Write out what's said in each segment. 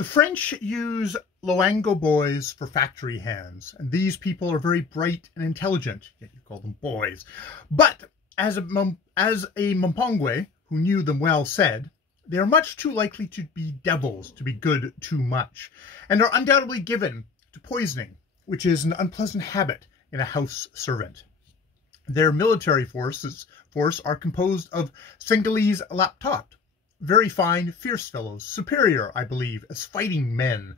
The French use Loango boys for factory hands, and these people are very bright and intelligent, yet you call them boys. But as a Mpongwe, who knew them well, said, they are much too likely to be devils, to be good too much, and are undoubtedly given to poisoning, which is an unpleasant habit in a house servant. Their military force are composed of Senegalese laptop, very fine, fierce fellows, superior, I believe, as fighting men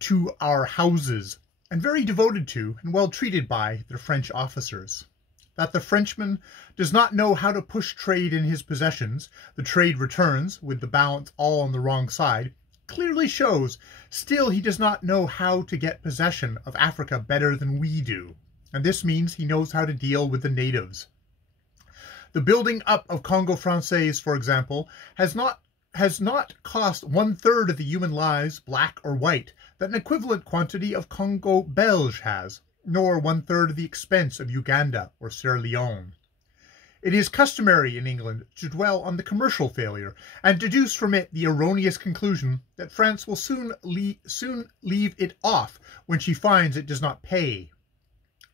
to our houses, and very devoted to and well treated by their French officers. That the Frenchman does not know how to push trade in his possessions, the trade returns, with the balance all on the wrong side, clearly shows still he does not know how to get possession of Africa better than we do, and this means he knows how to deal with the natives. The building up of Congo Francais, for example, has not cost 1/3 of the human lives, black or white, that an equivalent quantity of Congo Belge has, nor 1/3 of the expense of Uganda or Sierra Leone. It is customary in England to dwell on the commercial failure, and deduce from it the erroneous conclusion that France will soon leave it off when she finds it does not pay.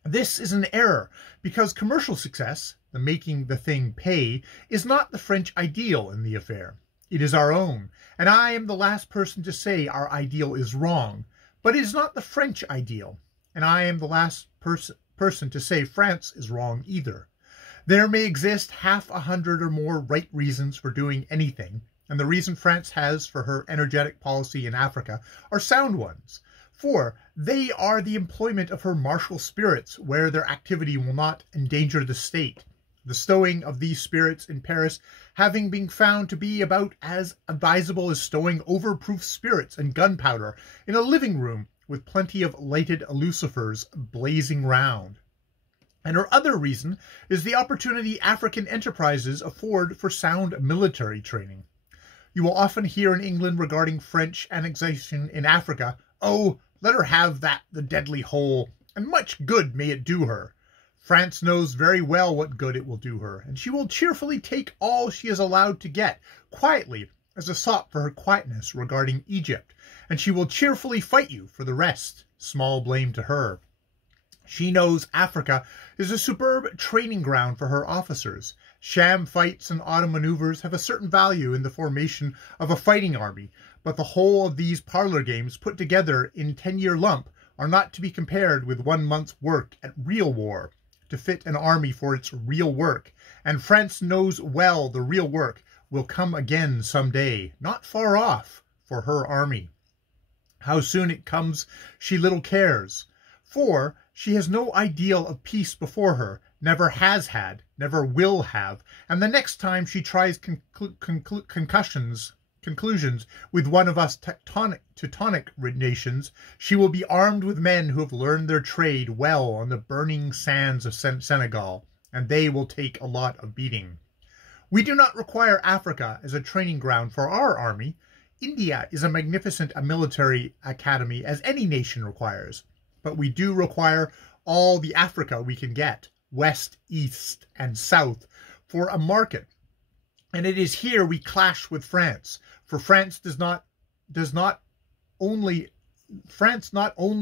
This is an error, because commercial success, the making the thing pay, is not the French ideal in the affair. It is our own, and I am the last person to say our ideal is wrong, but it is not the French ideal, and I am the last person to say France is wrong either. There may exist 100 or more right reasons for doing anything, and the reason France has for her energetic policy in Africa are sound ones. For they are the employment of her martial spirits where their activity will not endanger the state, the stowing of these spirits in Paris having been found to be about as advisable as stowing overproof spirits and gunpowder in a living room with plenty of lighted lucifers blazing round. And her other reason is the opportunity African enterprises afford for sound military training. You will often hear in England regarding French annexation in Africa, "Oh, let her have the deadly hole, and much good may it do her." France knows very well what good it will do her, and she will cheerfully take all she is allowed to get, quietly, as a sop for her quietness regarding Egypt, and she will cheerfully fight you for the rest, small blame to her. She knows Africa is a superb training ground for her officers. Sham fights and autumn maneuvers have a certain value in the formation of a fighting army, but the whole of these parlor games put together in 10-year lump are not to be compared with 1 month's work at real war, to fit an army for its real work, and France knows well the real work will come again some day, not far off, for her army. How soon it comes she little cares, for she has no ideal of peace before her, never has had, never will have, and the next time she tries conclusions with one of us Teutonic nations, she will be armed with men who have learned their trade well on the burning sands of Senegal, and they will take a lot of beating. We do not require Africa as a training ground for our army. India is as magnificent a military academy as any nation requires, but we do require all the Africa we can get, west, east, and south, for a market. And it is here we clash with France, for France not only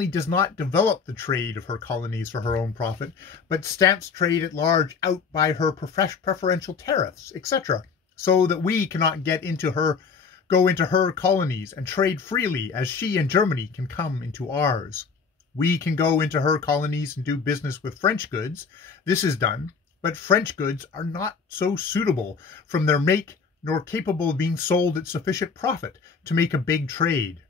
does not develop the trade of her colonies for her own profit, but stamps trade at large out by her preferential tariffs, etc., so that we cannot go into her colonies and trade freely as she and Germany can come into ours. We can go into her colonies and do business with French goods. This is done, but French goods are not so suitable from their make nor capable of being sold at sufficient profit to make a big trade.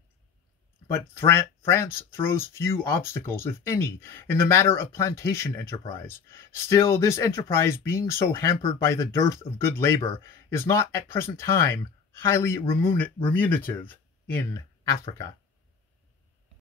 But France throws few obstacles, if any, in the matter of plantation enterprise. Still, this enterprise, being so hampered by the dearth of good labor, is not at present time highly remunerative in Africa.